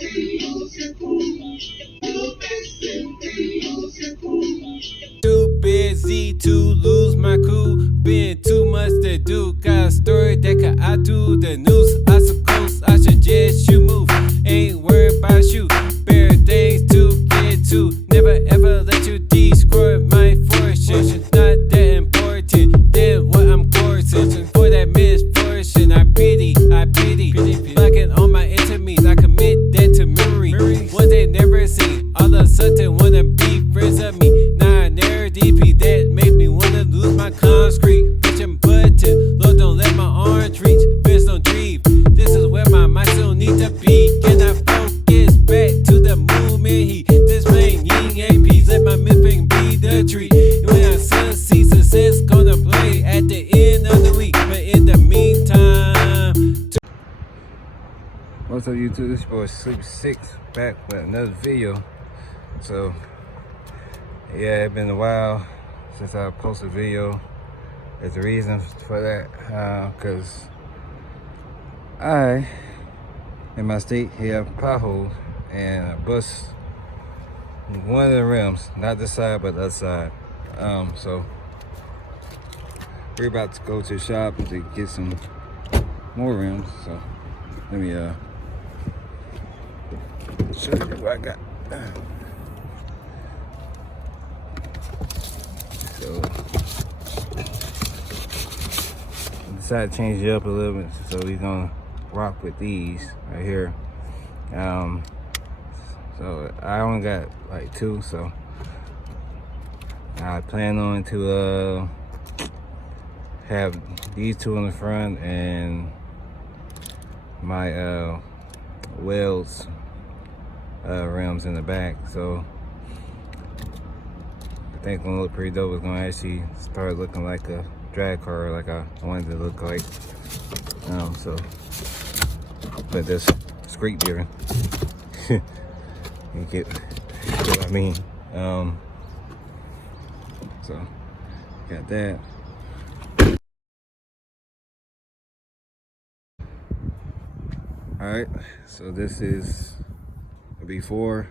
Too busy to lose my cool. Been too much to do. Got a story that could I do the news. I suppose I suggest you move. Ain't worried about you. Bare things to get to. Never ever let you destroy my fortune. Not that important. Then what I'm courting for that misfortune. I pity. Blocking all my enemies. I commit that to memory. One they never seen. All of a sudden wanna be friends of me. Nah, never DP that make me wanna lose my concrete. Bitch, I'm button. Lord, don't let my arms reach. Fist don't dream. This is where my mind still need to be. Can I focus back to the movement? He this man yin and peace. Let my midfinger be the treat. When I see success gonna play at the end of the week. But in the meantime. What's up, YouTube? This your boy Sleep 6 back with another video. So yeah, it's been a while since I posted a video. There's a reason for that, because I in my state have potholes and I bust one of the rims, not this side but the other side. So we're about to go to the shop to get some more rims. So let me show you what I got. So I decided to change it up a little bit, so we're gonna rock with these right here. So I only got like two, so I plan on to have these two in the front and my Wells rims in the back. So I think it's gonna look pretty dope. It's gonna actually start looking like a drag car, like I wanted it to look like. So but this street driven. You get what I mean. So got that. All right, so this is a before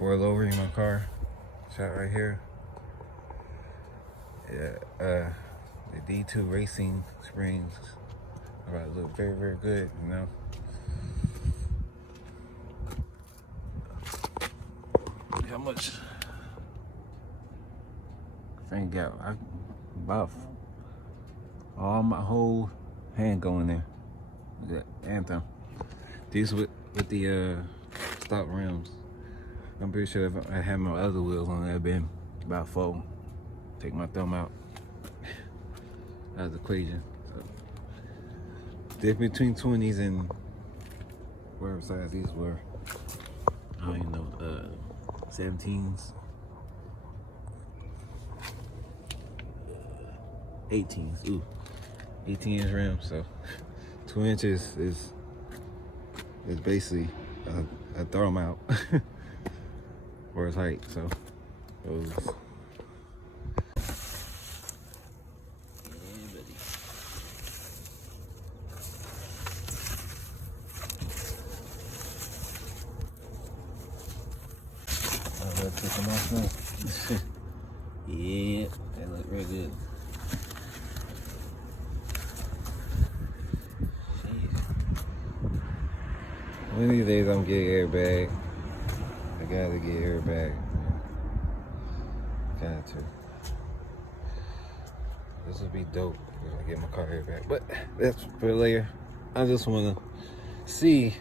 lowering my car. Shot right here. Yeah, the D2 racing springs are about to look very, very good, you know. Look how much thing got. I about all my whole hand going there. Look at that Anthem. These with the stock rims. I'm pretty sure if I had my other wheels on, that'd been about 4. Take my thumb out of the equation. So, difference between 20s and whatever size these were. I don't even know. 17s, 18s. Ooh, 18-inch rim. So 2 inches is basically a throw them out for its height. So those. Take them off now. Yeah, they look real good. One of these days I'm getting airbag. I gotta get airbag. Got to. This would be dope if I get my car airbag. But that's for later. I just wanna see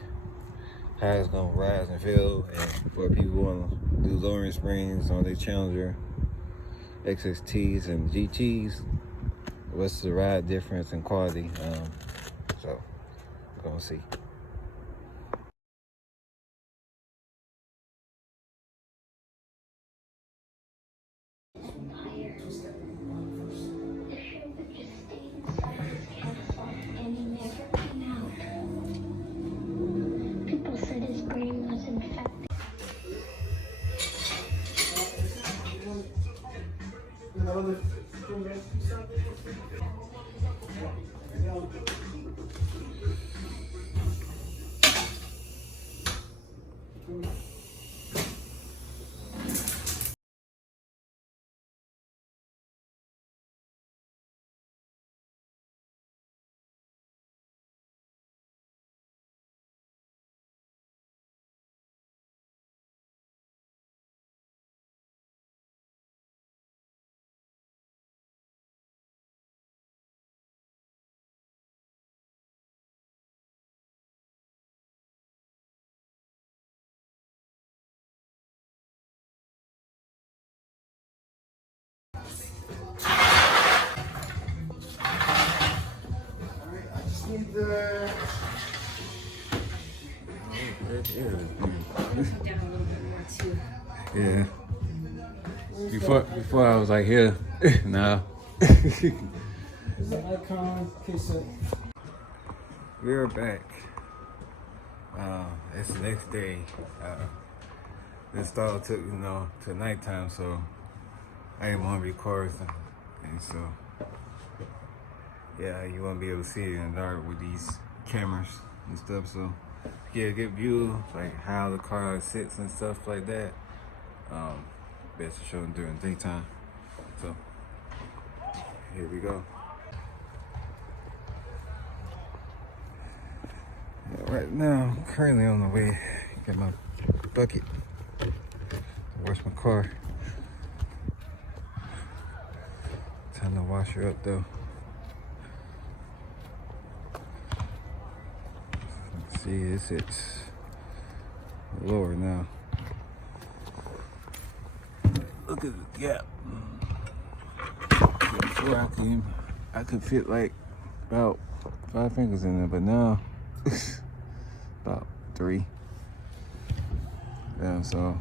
how it's gonna rise and feel, and for people who wanna do lowering springs on their Challenger SXTs and GTs, what's the ride difference in quality? So we're gonna see. People said his brain was infected. Down a little bit more too. Yeah. Before I was like here. Nah. It's an icon. We're back. It's the next day. The install took, to nighttime, so I didn't want to record, and so yeah, you won't be able to see it in the dark with these cameras and stuff. So get a good view, like how the car sits and stuff like that. Best to show them during daytime. So here we go. Right now, I'm currently on the way. Get my bucket to wash my car. Time to wash her up though. Let's see, it's lower now. Look at the gap. Before I could fit like about 5 fingers in there, but now about 3. Yeah, so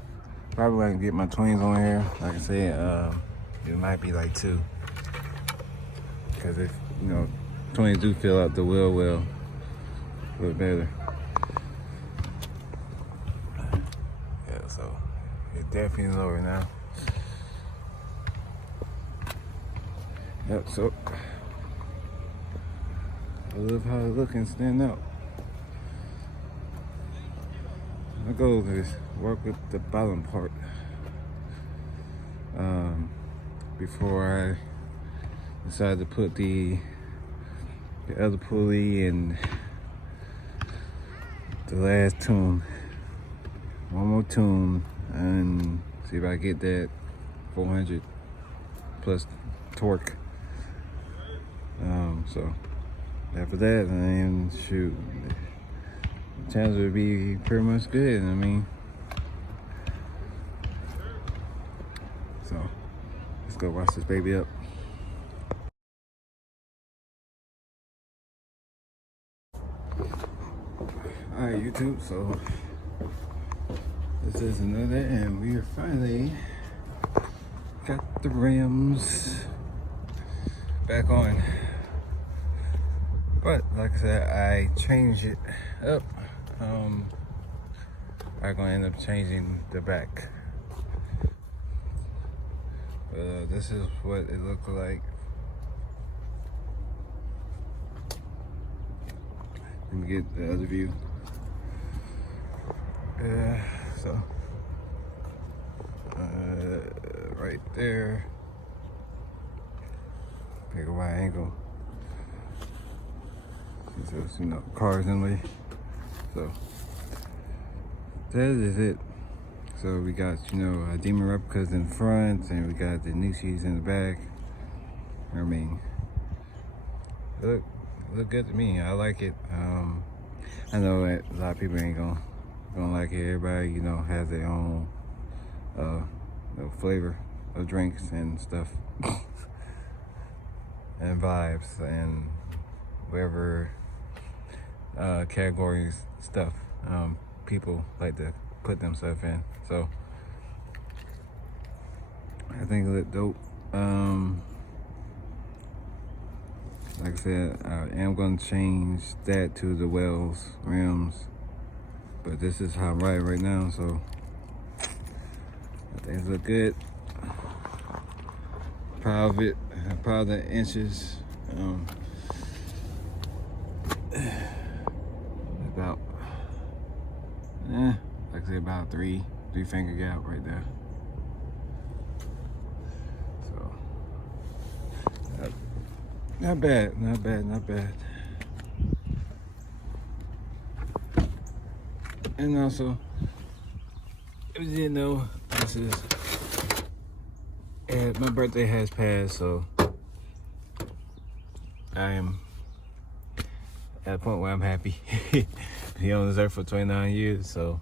probably I can get my twins on here. Like I said, it might be like 2. Because if, twins do fill out the wheel well, a little better. Yeah, so it's definitely lower now. Yep, so I love how it looks and stand out. My goal is work with the bottom part before I decide to put the other pulley and the last tune. One more tune and see if I get that 400 plus torque. So after that, and shoot, the chance would be pretty much good. I mean, so let's go wash this baby up. All right, YouTube. So this is another, and we are finally got the rims back on. But like I said, I changed it up. I'm gonna end up changing the back. This is what it looked like. Let me get the other view. So right there, take a wide angle. So it's, cars in the way. So that is it. So we got, a Demon replicas in front, and we got the Nishis in the back. I mean, look good to me. I like it. I know that a lot of people ain't gonna like it. Everybody, has their own flavor of drinks and stuff and vibes and whatever categories stuff people like to put themselves in. So I think it looked dope. Like I said, I am gonna change that to the Wells rims, but this is how I'm riding right now, so things look good. Proud of it, proud of the inches. About, like I said, about three finger gap right there. So, not bad. And also, if you didn't know, this is, my birthday has passed, so I am at a point where I'm happy. He on this earth for 29 years, so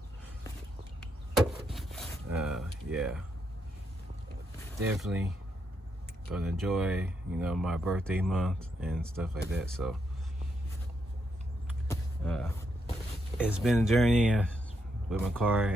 yeah, definitely gonna enjoy, my birthday month and stuff like that. So It's been a journey with my car.